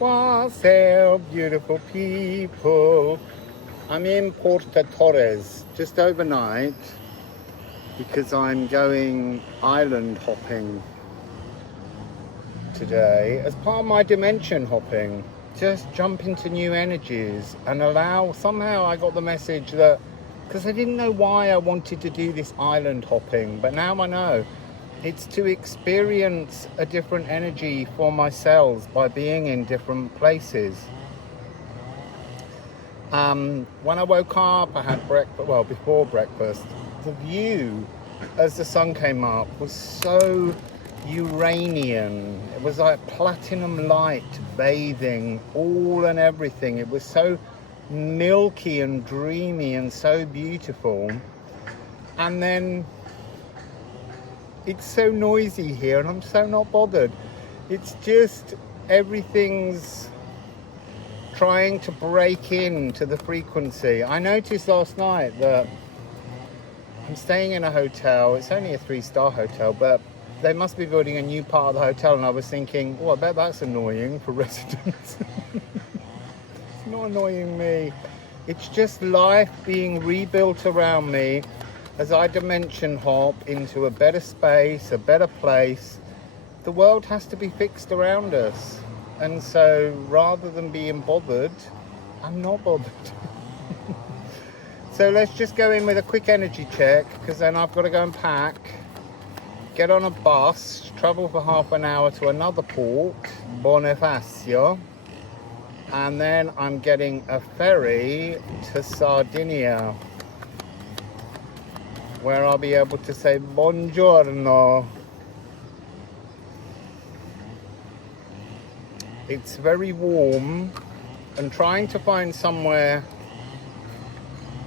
Wassail, beautiful people. I'm in Porto Torres just overnight because I'm going island hopping today as part of my dimension hopping. Just jump into new energies and allow, somehow I got the message that, because I didn't know why I wanted to do this island hopping, but now I know. It's to experience a different energy for my cells by being in different places. When I woke up, I had breakfast, well, before breakfast, the view as the sun came up was so Uranian. It was like platinum light bathing all and everything. It was so milky and dreamy and so beautiful. And then it's so noisy here and I'm so not bothered. It's just everything's trying to break into the frequency. I noticed last night that I'm staying in a hotel. It's only a 3-star hotel, but they must be building a new part of the hotel, and I was thinking, oh, I bet that's annoying for residents. It's not annoying me. It's just life being rebuilt around me as I dimension hop into a better space, a better place. The world has to be fixed around us. And so rather than being bothered, I'm not bothered. So let's just go in with a quick energy check, because then I've got to go and pack, get on a bus, travel for half an hour to another port, Bonifacio, and then I'm getting a ferry to Sardinia, where I'll be able to say buongiorno. It's very warm, and trying to find somewhere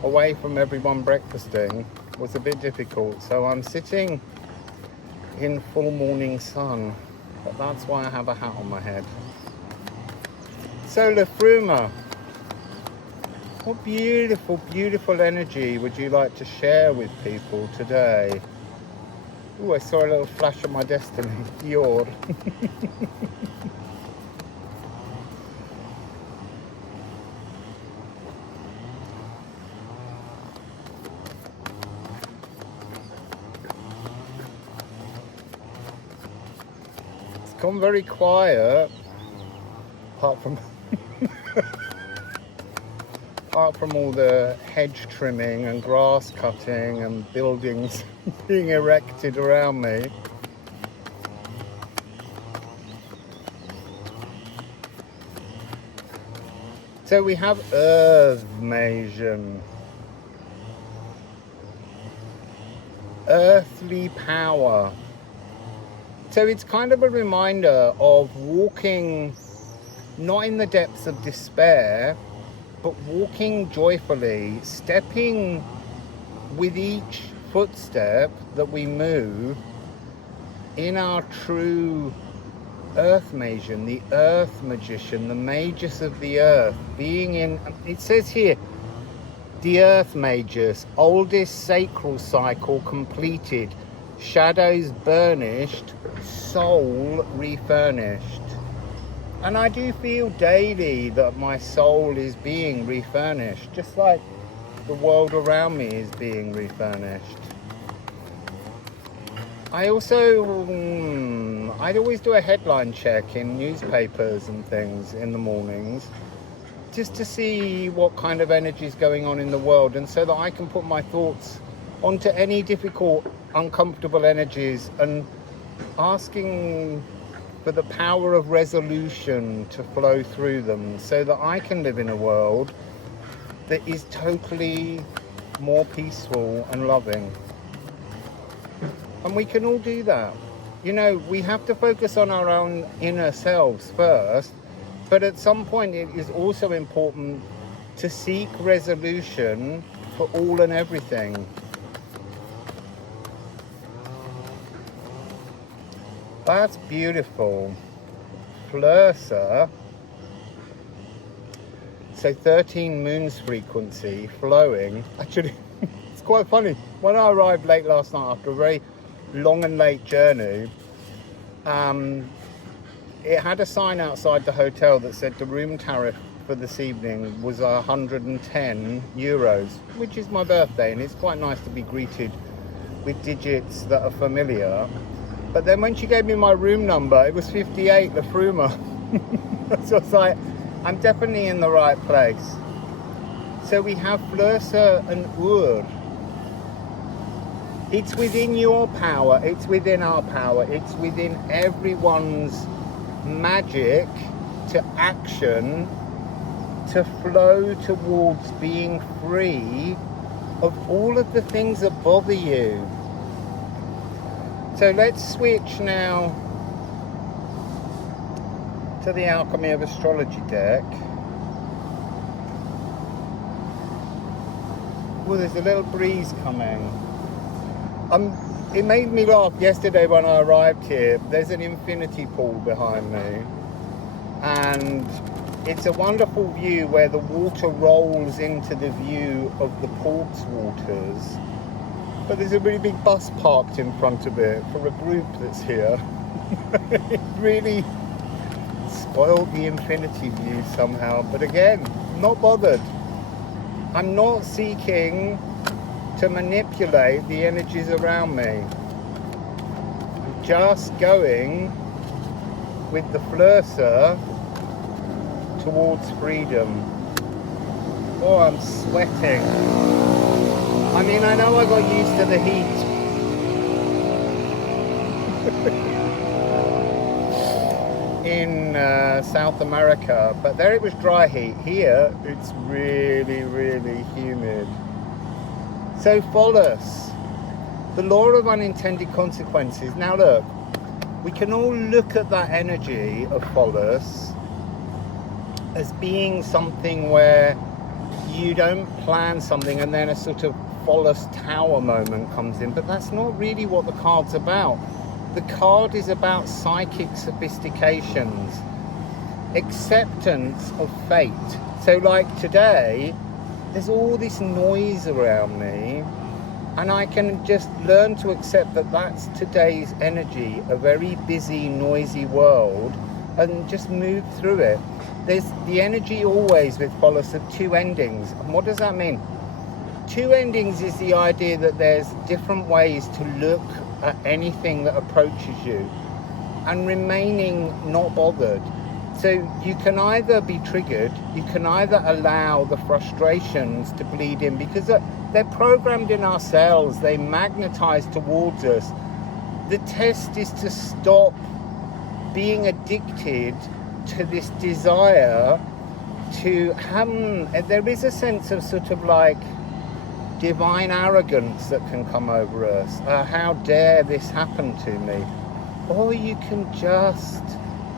away from everyone breakfasting was a bit difficult. So I'm sitting in full morning sun, but that's why I have a hat on my head. So Liffruma, what beautiful, beautiful energy would you like to share with people today? Ooh, I saw a little flash of my destiny. Yor. It's gone very quiet, apart from all the hedge trimming and grass cutting and buildings being erected around me. So we have Earthmasian, earthly power. So it's kind of a reminder of walking not in the depths of despair, but walking joyfully, stepping with each footstep that we move in our true Earthmasian, the Earth Magician, the Magus of the Earth, being in, it says here, the Earth Magus, oldest sacral cycle completed, shadows burnished, soul refurnished. And I do feel daily that my soul is being refurnished, just like the world around me is being refurnished. I also, I'd always do a headline check in newspapers and things in the mornings, just to see what kind of energy is going on in the world, and so that I can put my thoughts onto any difficult, uncomfortable energies, and asking for the power of resolution to flow through them, so that I can live in a world that is totally more peaceful and loving. And we can all do that. You know, we have to focus on our own inner selves first, but at some point it is also important to seek resolution for all and everything. That's beautiful. Flursa. So 13 moons frequency flowing. Actually, it's quite funny. When I arrived late last night after a very long and late journey, it had a sign outside the hotel that said the room tariff for this evening was 110 euros, which is my birthday, and it's quite nice to be greeted with digits that are familiar. But then when she gave me my room number, it was 58 Liffruma. So I was like, I'm definitely in the right place. So we have Pholus and Ur. It's within your power, it's within our power, it's within everyone's magic to action, to flow towards being free of all of the things that bother you. So let's switch now to the Alchemy of Astrology deck. Well, there's a little breeze coming. It made me laugh yesterday when I arrived here. There's an infinity pool behind me, and it's a wonderful view where the water rolls into the view of the port's waters. But there's a really big bus parked in front of it for a group that's here. It really spoiled the infinity view somehow. But again, not bothered. I'm not seeking to manipulate the energies around me. I'm just going with the Pholus towards freedom. Oh, I'm sweating. I mean, I know I got used to the heat. In South America, but there it was dry heat. Here, it's really, really humid. So Pholus, the law of unintended consequences. Now look, we can all look at that energy of Pholus as being something where you don't plan something and then a sort of Pholus tower moment comes in, but that's not really what the card's about. The card is about psychic sophistications, acceptance of fate. So like today, there's all this noise around me, and I can just learn to accept that that's today's energy, a very busy, noisy world, and just move through it. There's the energy always with Pholus of two endings. And what does that mean? Two endings is the idea that there's different ways to look at anything that approaches you and remaining not bothered. So you can either be triggered, you can either allow the frustrations to bleed in, because they're programmed in our cells, they magnetize towards us. The test is to stop being addicted to this desire to there is a sense of sort of like divine arrogance that can come over us. How dare this happen to me? Or you can just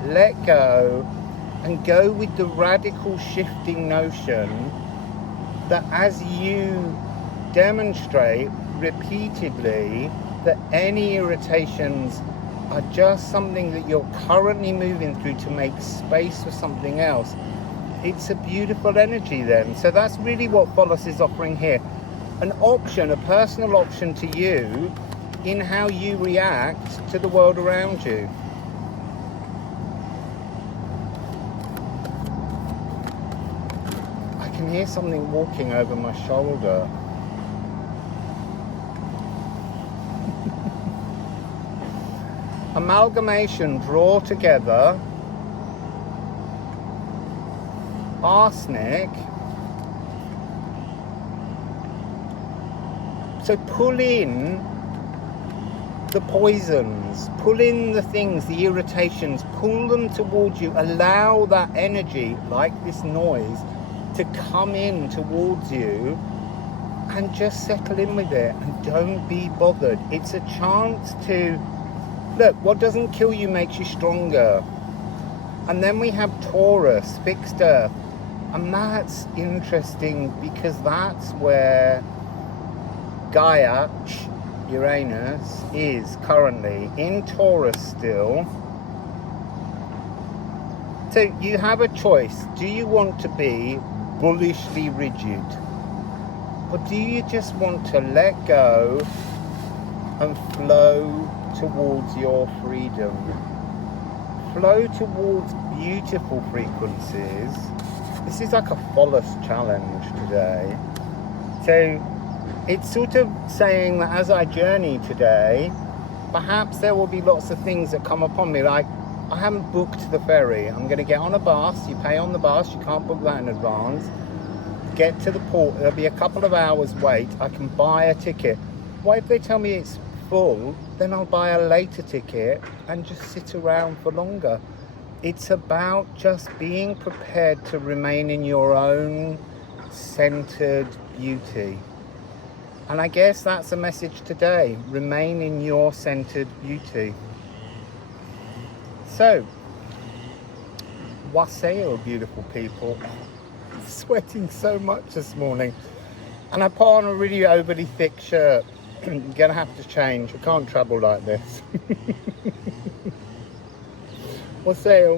let go and go with the radical shifting notion that as you demonstrate repeatedly that any irritations are just something that you're currently moving through to make space for something else, it's a beautiful energy then. So that's really what Pholus is offering here. An option, a personal option to you in how you react to the world around you. I can hear something walking over my shoulder. Amalgamation, draw together arsenic. So pull in the poisons, pull in the things, the irritations, pull them towards you. Allow that energy, like this noise, to come in towards you, and just settle in with it and don't be bothered. It's a chance to, look, what doesn't kill you makes you stronger. And then we have Taurus, fixed earth, and that's interesting because that's where Gaia, Uranus, is currently in Taurus still. So you have a choice. Do you want to be bullishly rigid? Or do you just want to let go and flow towards your freedom? flow towards beautiful frequencies. This is like a Pholus challenge today. So it's sort of saying that as I journey today, perhaps there will be lots of things that come upon me. Like, I haven't booked the ferry. I'm going to get on a bus. You pay on the bus. You can't book that in advance. Get to the port. There'll be a couple of hours wait. I can buy a ticket. What if they tell me it's full? Then I'll buy a later ticket and just sit around for longer. It's about just being prepared to remain in your own centered beauty. And I guess that's a message today. Remain in your centered beauty. So, Wassail, beautiful people. I'm sweating so much this morning. And I put on a really overly thick shirt. I'm gonna have to change. I can't travel like this. Wassail.